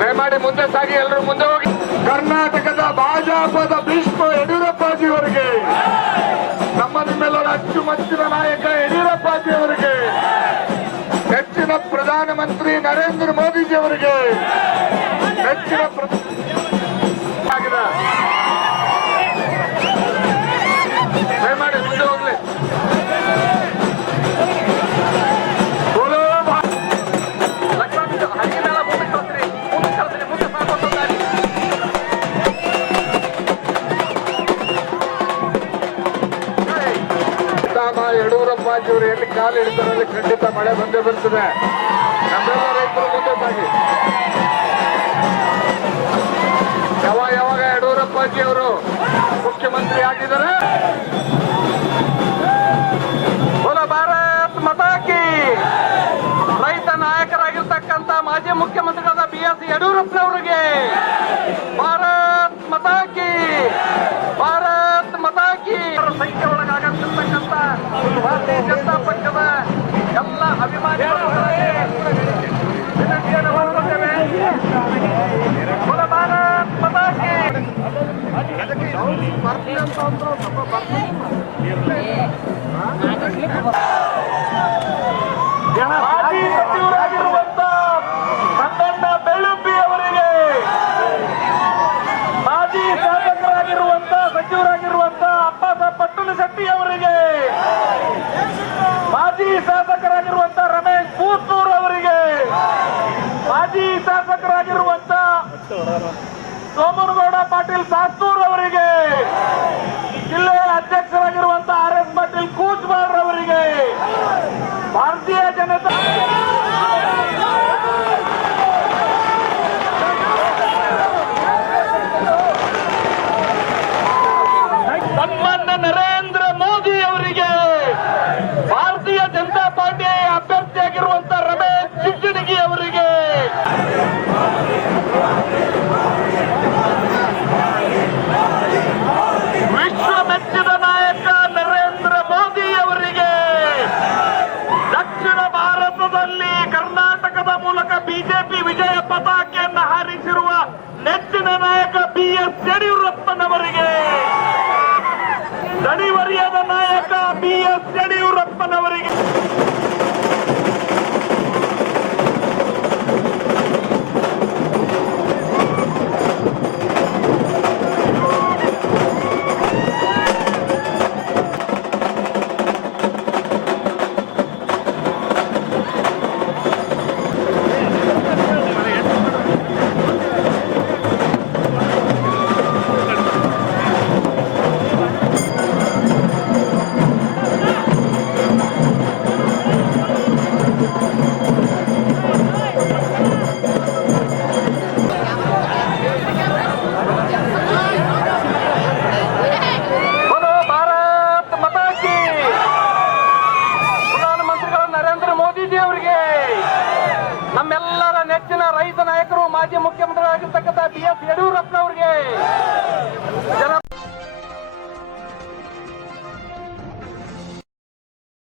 ದಯಮಾಡಿ ಮುಂದೆ ಸಾಗಿ ಎಲ್ಲರೂ ಮುಂದೆ ಹೋಗಿ. ಕರ್ನಾಟಕದ ಭಾಜಪದ ಭೀಷ್ಮ ಯಡಿಯೂರಪ್ಪಾಜಿಯವರಿಗೆ, ನಮ್ಮ ನಿಮ್ಮೆಲ್ಲರ ಅಚ್ಚುಮಚ್ಚಿನ ನಾಯಕ ಯಡಿಯೂರಪ್ಪಾಜಿ ಅವರಿಗೆ ನೆಚ್ಚಿನ ಪ್ರಧಾನಮಂತ್ರಿ ನರೇಂದ್ರ ಮೋದಿಜಿ ಅವರಿಗೆ ಯಡಿಯೂರಪ್ಪಾಜಿಯವರು ಎಲ್ಲಿ ಕಾಲು ಹಿಡಿತಾರಲ್ಲಿ ಖಂಡಿತ ಮಳೆ ಬಂದೇ ಬರ್ತದೆ. ನಮ್ಮೆಲ್ಲ ರೈತರು ಮುಂದೆ ಸಾಗಿ ಯಾವ ಯಾವಾಗ ಯಡಿಯೂರಪ್ಪಾಜಿ ಅವರು ಮುಖ್ಯಮಂತ್ರಿ ಆಗಿದ್ದಾರೆ? ಬೋಲ ಭಾರತ್ ಮತಾಕಿ ರೈತ ನಾಯಕರಾಗಿರ್ತಕ್ಕಂಥ ಮಾಜಿ ಮುಖ್ಯಮಂತ್ರಿಗಳಾದ ಬಿ ಎಸ್ ಯಡಿಯೂರಪ್ಪನವರಿಗೆ ಭಾರತ್ ಮತಾಕಿ ಭಾರತೀಯ ಜನತಾ ಪಕ್ಷದ ಎಲ್ಲ ಅಭಿಮಾನಿಗಳು ವಿನಂತಿಯನ್ನು ಮಾಜಿ ಶಾಸಕರಾಗಿರುವಂತ ರಮೇಶ್ ಪೂತ್ನೂರ್ ಅವರಿಗೆ. ಮಾಜಿ ಶಾಸಕರಾಗಿರುವಂತ ಸೋಮನಗೌಡ ಪಾಟೀಲ್ ಸಾಸ್ತೂರ್ ಅವರಿಗೆ ಜಿಲ್ಲೆಯ ಅಧ್ಯಕ್ಷರಾಗಿರುವಂತ ಆರ್ ಎಸ್ ಪಾಟೀಲ್ ಕೂಚ್ಬಾರ್ ಅವರಿಗೆ ಭಾರತೀಯ ಜನತಾ ಸನ್ಮಾನ್ಯ ನರೇಂದ್ರ ಮೋದಿ ಅವರಿಗೆ ಭಾರತೀಯ ಜನತಾ ಪಾರ್ಟಿ ಅಭ್ಯರ್ಥಿಯಾಗಿರುವಂತ ರಮೇಶ್ ಜಿಗಜಿಣಗಿ ಅವರಿಗೆ ವಿಶ್ವ ಮೆಚ್ಚಿದ ನಾಯಕ ನರೇಂದ್ರ ಮೋದಿ ಅವರಿಗೆ ದಕ್ಷಿಣ ಭಾರತದಲ್ಲಿ ಕರ್ನಾಟಕದ ಮೂಲಕ ಬಿಜೆಪಿ ವಿಜಯ ಪತಾಕೆಯನ್ನು ಹಾರಿಸಿರುವ ನೆಚ್ಚಿನ ನಾಯಕ ಬಿ ಎಸ್ ಯಡಿಯೂರಪ್ಪನವರಿಗೆ. ದಣಿವರಿಯದ ನಾಯಕ ಬಿ ಎಸ್ ಯಡಿಯೂರಪ್ಪನವರಿಗೆ. ನಮ್ಮೆಲ್ಲರ ನೆಚ್ಚಿನ ರೈತ ನಾಯಕರು ಮಾಜಿ ಮುಖ್ಯಮಂತ್ರಿಗಳಾಗಿರ್ತಕ್ಕಂಥ ಬಿ ಎಸ್ ಯಡಿಯೂರಪ್ಪನವ್ರಿಗೆ